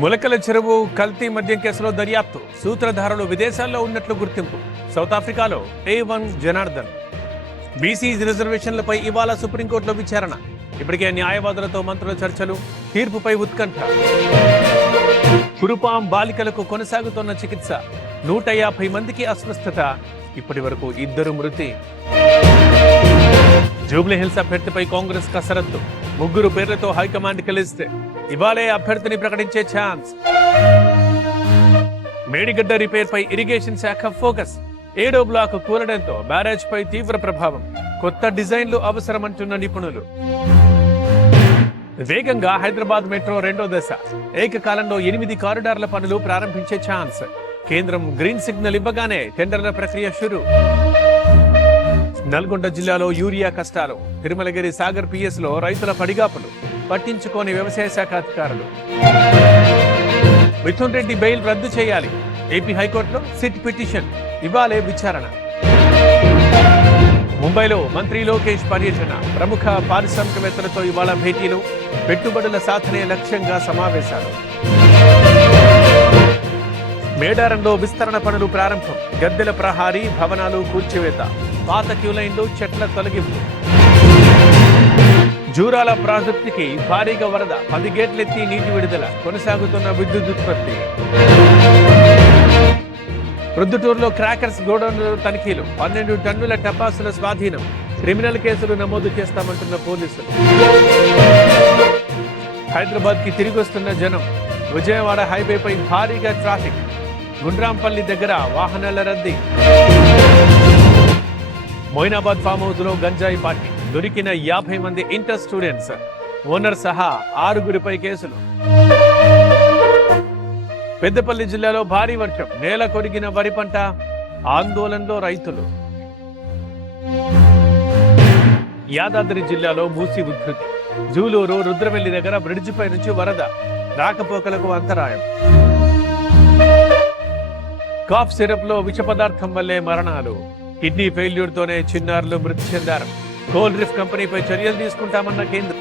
ములకల చెరువు కల్తీ మద్యం కేసులో దర్యాప్తు, సూత్రధారులు విదేశాల్లో ఉన్నట్లు గుర్తింపు. సౌత్ ఆఫ్రికాలో A1 జనార్దన్. బీసీ రిజర్వేషన్లపై ఇవాళ సుప్రీంకోర్టులో విచారణ. ఇప్పటికే న్యాయవాదులతో మంత్రుల చర్చలు, తీర్పుపై ఉత్కంఠ. కురుపాం బాలికలకు కొనసాగుతున్న చికిత్స, 150 మందికి అస్వస్థత, ఇప్పటి వరకు 2 మృతి. జూబ్లీహిల్స్ అభ్యర్థిపై కాంగ్రెస్ కసరత్తు, 3 పేర్లతో హైకమాండ్ కలిస్తే ఇవాళే అభ్యర్థిని ప్రకటించే ఛాన్స్. మేడిగడ్డ రిపేర్ పై ఇరిగేషన్ శాఖ ఫోకస్, 7వ బ్లాక్ కూలడంతో బ్యారేజ్ పై తీవ్ర ప్రభావం, కొత్త డిజైన్లు అవసరమంటున్న నిపుణులు. వేగంగా హైదరాబాద్ మెట్రో 2వ దశ, ఏకకాలంలో 8 కారిడార్ల పనులు ప్రారంభించే ఛాన్స్. కేంద్రం గ్రీన్ సిగ్నల్ ఇవ్వగానే టెండర్ల ప్రక్రియ షురు. నల్గొండ జిల్లాలో యూరియా కష్టాలు, తిరుమలగిరి సాగర్ PS లో రైతుల పడిగాపులు, పట్టించుకోని వ్యవసాయ శాఖ అధికారులు. మిథున్ రెడ్డి బెయిల్ రద్దు చేయాలి, ఏపీ హైకోర్టులో సిట్ పిటిషన్, ఇవాళే విచారణ. ముంబైలో మంత్రి లోకేష్ పర్యటన, ప్రముఖ పారిశ్రామికవేత్తలతో ఇవాళ భేటీలు, పెట్టుబడుల సాధనే లక్ష్యంగా సమావేశాలు. మేడారంలో విస్తరణ పనులు ప్రారంభం, గద్దెల ప్రహారీ, భవనాలు కూల్చివేత, పాత క్యూలైన్లు, చెట్ల తొలగింపు. జూరాల ప్రాజెక్టుకి భారీగా వరద, 10 గేట్లెత్తి నీటి విడుదల, కొనసాగుతున్న విద్యుత్ ఉత్పత్తి. ప్రొద్దుటూరులో క్రాకర్స్ గోడౌన్లలో తనిఖీలు, 12 టన్నుల టపాసుల స్వాధీనం, క్రిమినల్ కేసులు నమోదు చేస్తామంటున్న పోలీసులు. హైదరాబాద్ కి తిరిగి వస్తున్న జనం, విజయవాడ హైవేపై భారీగా ట్రాఫిక్, గుండ్రాంపల్లి దగ్గర వాహనాల రద్దీ. మొయినాబాద్ ఫామ్ హౌస్ లో గంజాయి పార్టీ, దొరికిన 50 మంది ఇంటర్ స్టూడెంట్స్, ఓనర్ సహా 6గురిపై కేసులు. పెద్దపల్లి జిల్లాలో భారీ వర్షం, నేల కొరిగిన వరి పంట, ఆందోళనలో రైతులు. యాదాద్రి జిల్లాలో మూసి ఉధృతి, జూలూరు రుద్రవెల్లి దగ్గర బ్రిడ్జిపై నుంచి వరద, రాకపోకలకు అంతరాయం. కాఫ్ సిరప్ లో విష పదార్థం వల్లే మరణాలు, కిడ్నీ ఫెయిల్యూర్ తోనే చిన్నారులు మృతి చెందారు. కోల్ రిఫ్ కంపెనీపై చర్యలు తీసుకుంటామన్న కేంద్రం.